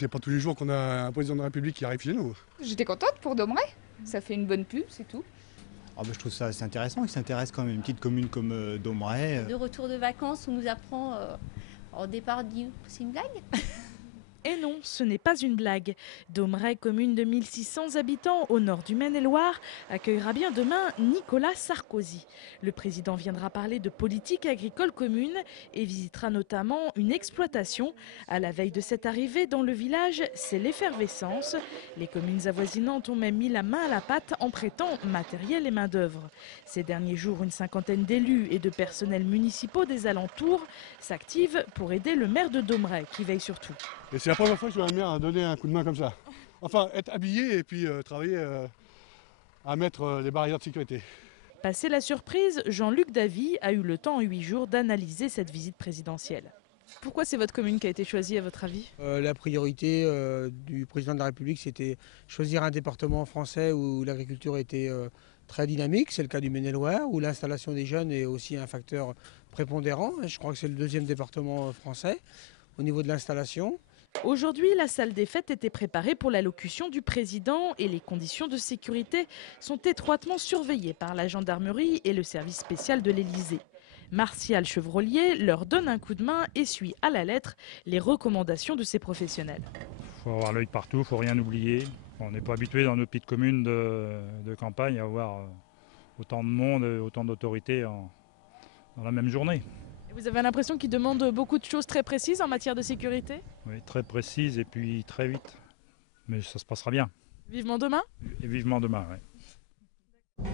C'est pas tous les jours qu'on a un président de la République qui arrive chez nous. J'étais contente pour Domeray, ça fait une bonne pub, c'est tout. Ah ben, je trouve ça assez intéressant, il s'intéresse quand même à une petite commune comme Domeray. De retour de vacances, on nous apprend au départ, c'est une blague. Et non, ce n'est pas une blague. Domeray, commune de 1600 habitants au nord du Maine-et-Loire, accueillera bien demain Nicolas Sarkozy. Le président viendra parler de politique agricole commune et visitera notamment une exploitation. À la veille de cette arrivée dans le village, c'est l'effervescence. Les communes avoisinantes ont même mis la main à la pâte en prêtant matériel et main-d'œuvre. Ces derniers jours, une cinquantaine d'élus et de personnels municipaux des alentours s'activent pour aider le maire de Domeray qui veille sur tout. Et c'est la première fois que je vais donner un coup de main comme ça. Enfin, être habillé et puis travailler à mettre les barrières de sécurité. Passé la surprise, Jean-Luc Davy a eu le temps en 8 jours d'analyser cette visite présidentielle. Pourquoi c'est votre commune qui a été choisie à votre avis ? La priorité du président de la République, c'était choisir un département français où l'agriculture était très dynamique. C'est le cas du Maine-et-Loire, où l'installation des jeunes est aussi un facteur prépondérant. Je crois que c'est le deuxième département français au niveau de l'installation. Aujourd'hui, la salle des fêtes était préparée pour l'allocution du président et les conditions de sécurité sont étroitement surveillées par la gendarmerie et le service spécial de l'Élysée. Martial Chevrolier leur donne un coup de main et suit à la lettre les recommandations de ces professionnels. Il faut avoir l'œil partout, il ne faut rien oublier. On n'est pas habitué dans nos petites communes de campagne à avoir autant de monde, autant d'autorités dans la même journée. Vous avez l'impression qu'ils demandent beaucoup de choses très précises en matière de sécurité ? Oui, très précises et puis très vite. Mais ça se passera bien. Vivement demain ? Et vivement demain, oui.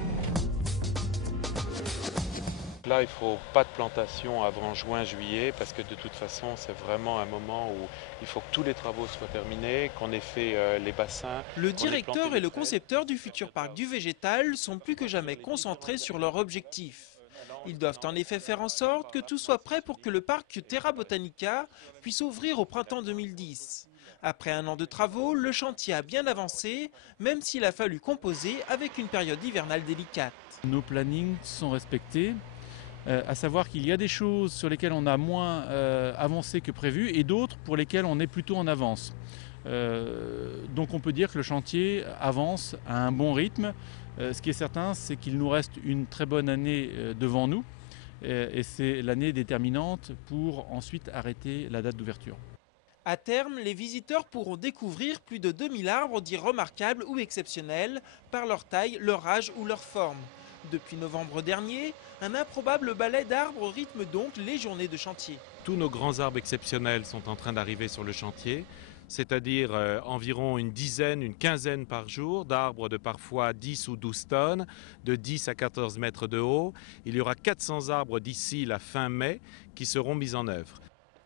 Là, il ne faut pas de plantation avant juin-juillet parce que de toute façon, c'est vraiment un moment où il faut que tous les travaux soient terminés, qu'on ait fait les bassins. Le directeur et le concepteur du futur parc du végétal sont plus que jamais concentrés sur leur objectif. Ils doivent en effet faire en sorte que tout soit prêt pour que le parc Terra Botanica puisse ouvrir au printemps 2010. Après un an de travaux, le chantier a bien avancé, même s'il a fallu composer avec une période hivernale délicate. Nos plannings sont respectés, à savoir qu'il y a des choses sur lesquelles on a moins avancé que prévu et d'autres pour lesquelles on est plutôt en avance. Donc on peut dire que le chantier avance à un bon rythme. Ce qui est certain, c'est qu'il nous reste une très bonne année devant nous et c'est l'année déterminante pour ensuite arrêter la date d'ouverture. À terme, les visiteurs pourront découvrir plus de 2000 arbres dits remarquables ou exceptionnels par leur taille, leur âge ou leur forme. Depuis novembre dernier, un improbable balai d'arbres rythme donc les journées de chantier. Tous nos grands arbres exceptionnels sont en train d'arriver sur le chantier, c'est-à-dire environ une dizaine, une quinzaine par jour d'arbres de parfois 10 ou 12 tonnes, de 10 à 14 mètres de haut. Il y aura 400 arbres d'ici la fin mai qui seront mis en œuvre.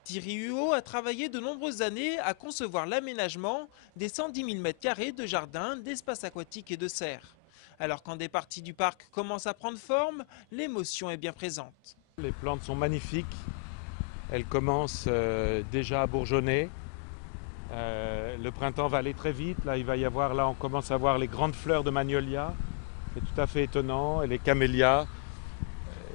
Thierry Huot a travaillé de nombreuses années à concevoir l'aménagement des 110 000 m² de jardins, d'espaces aquatiques et de serres. Alors quand des parties du parc commencent à prendre forme, l'émotion est bien présente. Les plantes sont magnifiques, elles commencent déjà à bourgeonner. Le printemps va aller très vite, là on commence à voir les grandes fleurs de magnolia, c'est tout à fait étonnant, et les camélias.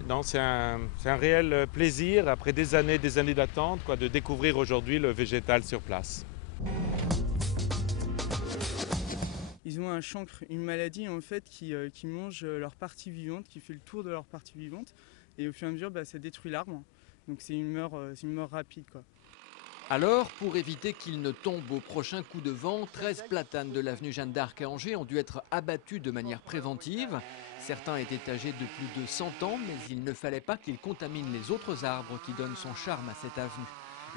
Non, c'est un réel plaisir, après des années d'attente, de découvrir aujourd'hui le végétal sur place. Ils ont un chancre, une maladie en fait qui mange leur partie vivante, qui fait le tour de leur partie vivante, et au fur et à mesure ça détruit l'arbre, donc c'est une mort rapide, quoi. Alors, pour éviter qu'il ne tombe au prochain coup de vent, 13 platanes de l'avenue Jeanne d'Arc à Angers ont dû être abattus de manière préventive. Certains étaient âgés de plus de 100 ans, mais il ne fallait pas qu'ils contaminent les autres arbres qui donnent son charme à cette avenue.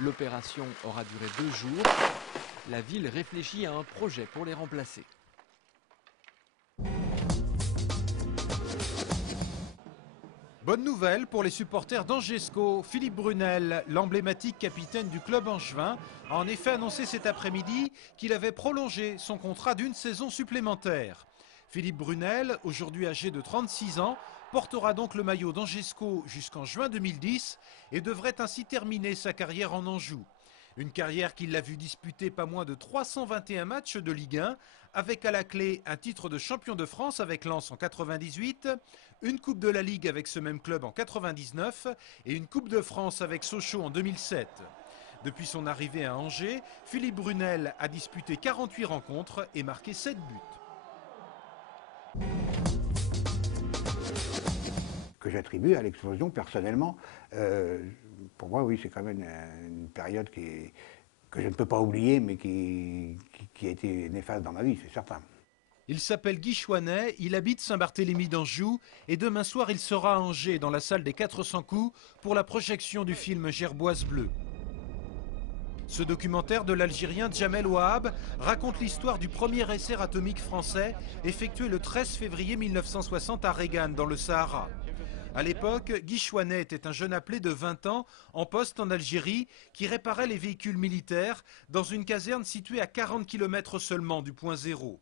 L'opération aura duré 2 jours. La ville réfléchit à un projet pour les remplacer. Bonne nouvelle pour les supporters d'Angesco. Philippe Brunel, l'emblématique capitaine du club angevin, a en effet annoncé cet après-midi qu'il avait prolongé son contrat d'une saison supplémentaire. Philippe Brunel, aujourd'hui âgé de 36 ans, portera donc le maillot d'Angesco jusqu'en juin 2010 et devrait ainsi terminer sa carrière en Anjou. Une carrière qui l'a vu disputer pas moins de 321 matchs de Ligue 1, avec à la clé un titre de champion de France avec Lens en 98, une Coupe de la Ligue avec ce même club en 99 et une Coupe de France avec Sochaux en 2007. Depuis son arrivée à Angers, Philippe Brunel a disputé 48 rencontres et marqué 7 buts. Que j'attribue à l'explosion personnellement. Pour moi, oui, c'est quand même une période que je ne peux pas oublier, mais qui a été néfaste dans ma vie, c'est certain. Il s'appelle Guy Chouanet, il habite Saint-Barthélemy d'Anjou et demain soir il sera à Angers dans la salle des 400 coups pour la projection du film Gerboise bleue. Ce documentaire de l'Algérien Djamel Ouahab raconte l'histoire du premier essai atomique français effectué le 13 février 1960 à Regan dans le Sahara. À l'époque, Guy Chouanet était un jeune appelé de 20 ans en poste en Algérie qui réparait les véhicules militaires dans une caserne située à 40 km seulement du point zéro.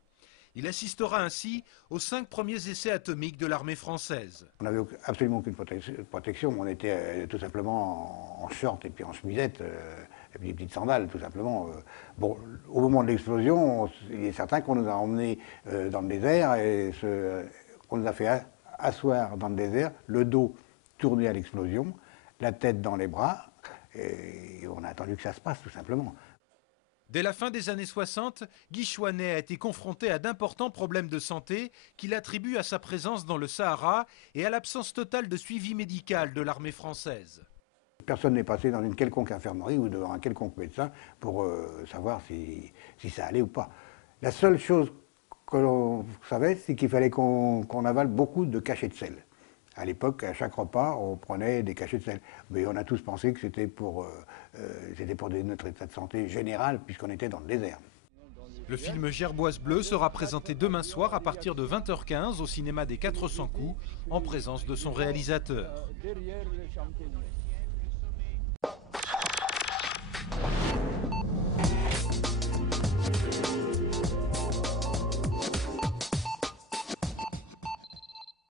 Il assistera ainsi aux 5 premiers essais atomiques de l'armée française. On n'avait absolument aucune protection, on était tout simplement en short et puis en chemisette, et puis des petites sandales tout simplement. Bon, au moment de l'explosion, il est certain qu'on nous a emmenés dans le désert et qu'on nous a fait asseoir dans le désert, le dos tourné à l'explosion, la tête dans les bras, et on a attendu que ça se passe tout simplement. Dès la fin des années 60, Guy Chouanet a été confronté à d'importants problèmes de santé qu'il attribue à sa présence dans le Sahara et à l'absence totale de suivi médical de l'armée française. Personne n'est passé dans une quelconque infirmerie ou devant un quelconque médecin pour savoir si ça allait ou pas. La seule chose que l'on savait, c'est qu'il fallait qu'on avale beaucoup de cachets de sel. À l'époque, à chaque repas, on prenait des cachets de sel. Mais on a tous pensé que c'était pour notre état de santé général, puisqu'on était dans le désert. Le film Gerboise bleue sera présenté demain soir à partir de 20h15 au cinéma des 400 coups, en présence de son réalisateur.